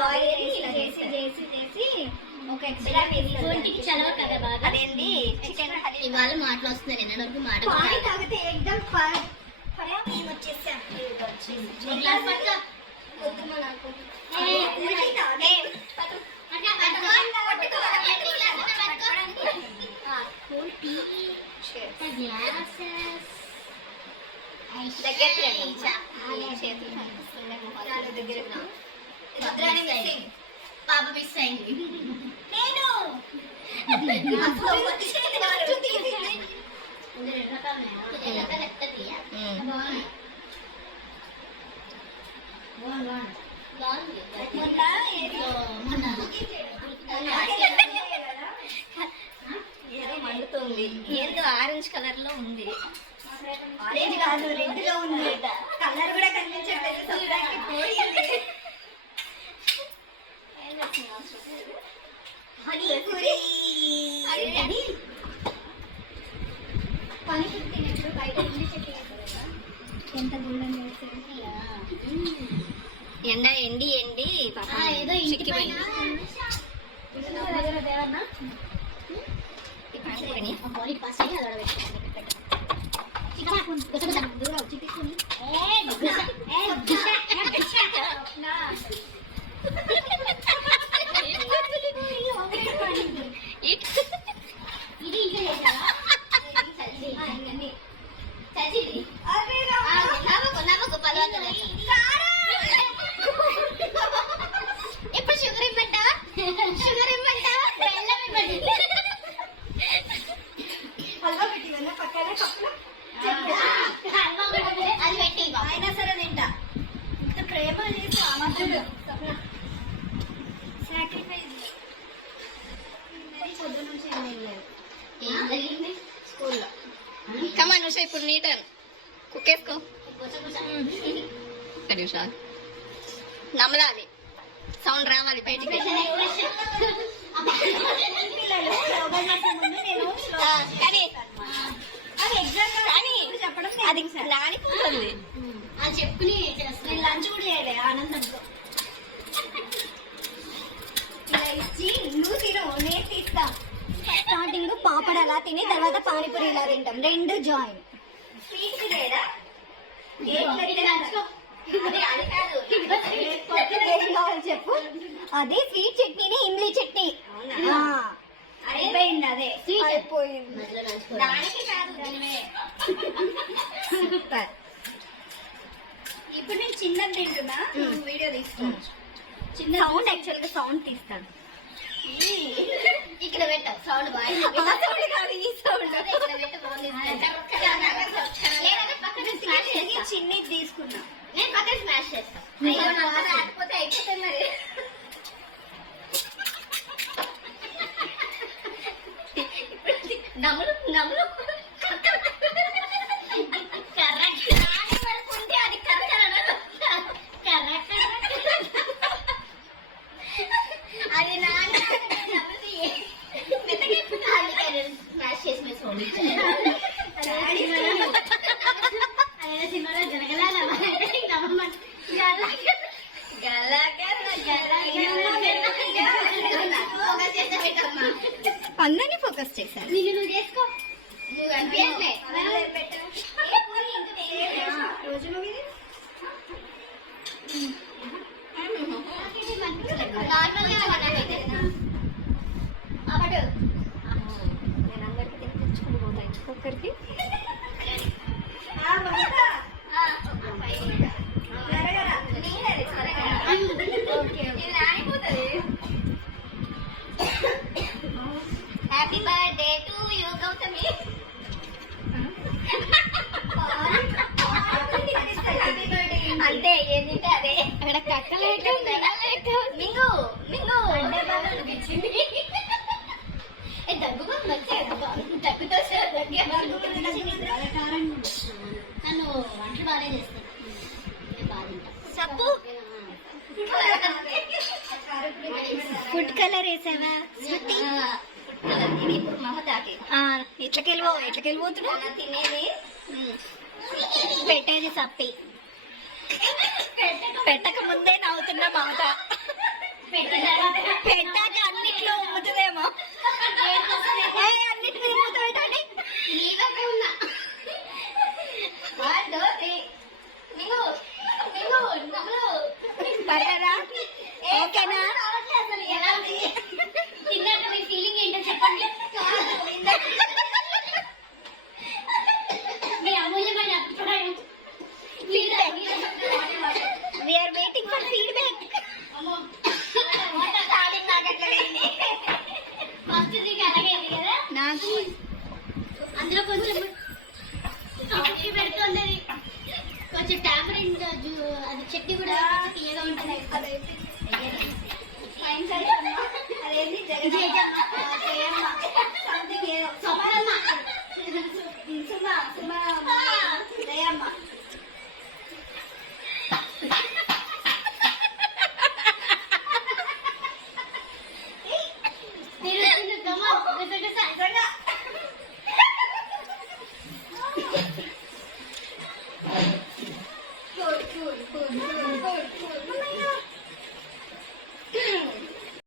Boil చేసి చేసి చేసి ఒక ఒంటికి చలవ కదా బాగా అదేంటి చికెన్ ఇవాళ మాటలు వస్తున్నాయి వరకు మాట పానీ తాగితే ఫైర్ మేము వచ్చేసాం గ్లాస్. వద్దు. గ్లాసెస్. ఈ చేతులు కనిపిస్తున్నాయి మొహాలు. రుద్రాణి. పాప మిస్ అయింది నేను. మండుతుంది ఏందో ఆరెంజ్ కలర్లో ఉంది. ఆరెంజ్ కాదు రెడ్లో ఉంది. కలర్ కూడా ఎండ ఎండి ఎండి. పాపం ఆ, ఏదో ఇంటి చిక్కిపోయింది. దగ్గర షుగర్ ఇమ్మంటావా బెల్లం ఇమ్మంటావా హల్వా పెట్టివన్నా పక్కన కప్పులో హల్వా కూడా ఉంది. అది పెట్టి ఇవ్వ. అయినా సరే తింటా ఇంత ప్రేమ చేసి ఆ మాత్రం సాక్రిఫైస్ పొద్దు నుంచి ఏం తినలేదు ఏం జరిగింది స్కూల్లో కమా నుష ఇప్పుడు నీ టర్న్ నిమిషాలు నమ్మలాలి సౌండ్ రావాలి బయటికి. కానీ అది అది అది చెప్పుని లంచ్ కూడా చేయలే ఆనందంతో ఇలా ఇచ్చి నువ్వు నేను తీస్తా. స్టార్టింగ్ పాపడ అలా తిని తర్వాత పానీపూరి ఇలా తింటాం. రెండు జాయిన్. స్వీట్ లేదా? కావాలి చెప్పు అది స్వీట్ చట్నీని ఇమ్లీ చట్నీ. అయిపోయింది అదే. అయిపోయింది. దానికి కాదు సూపర్. ఇప్పుడు నేను చిన్నది తింటున్నా. నువ్వు వీడియో తీస్తాను చిన్న సౌండ్ యాక్చువల్గా సౌండ్ తీస్తాను. ఇక్కడ పెట్టు. సౌండ్ బాగా సౌండ్ కాదు ఈ సౌండ్ ఇక్కడ పెట్టు బాగుంది. లేదంటే పక్కన స్మాష్ చేస్తా. చిన్నది తీసుకున్నా నేను పక్కన స్మాష్ చేస్తా. అయ్యో నాకు రాకపోతే అయిపోతే మరి. నమ్ములు నమ్ములు అది నాన్న స్మాష్ చేసి మీరు చూడండి సినిమాలో జరగలాల అందరినీ ఫోకస్ చేశాను. నువ్వు చేసుకో. నువ్వు అనిపించలే happy birthday to you Gautami అంతే ఏంటంటే అదే. అక్కడ కక్కలేటు మింగు మింగు. అంటే బాగా అనిపించింది. దగ్గుగా మంచిగా దగ్గుతో దగ్గర నన్ను వంటలు బాగానే చేస్తాను. సబ్బు. ఫుడ్ కలర్ వేసావా? ఇప్పుడు మహ తినేది. పెట్టేది సప్పి. పెట్టక ముందే నవ్వుతున్నా మమత పెట్టాక అన్నిట్లో ఉమ్ముతుందేమో. అందులో కొంచెం పెడుతుంది. కొంచెం టామరెంట్ అది చెట్టు కూడా తీయగా ఉంటుంది. సుమా.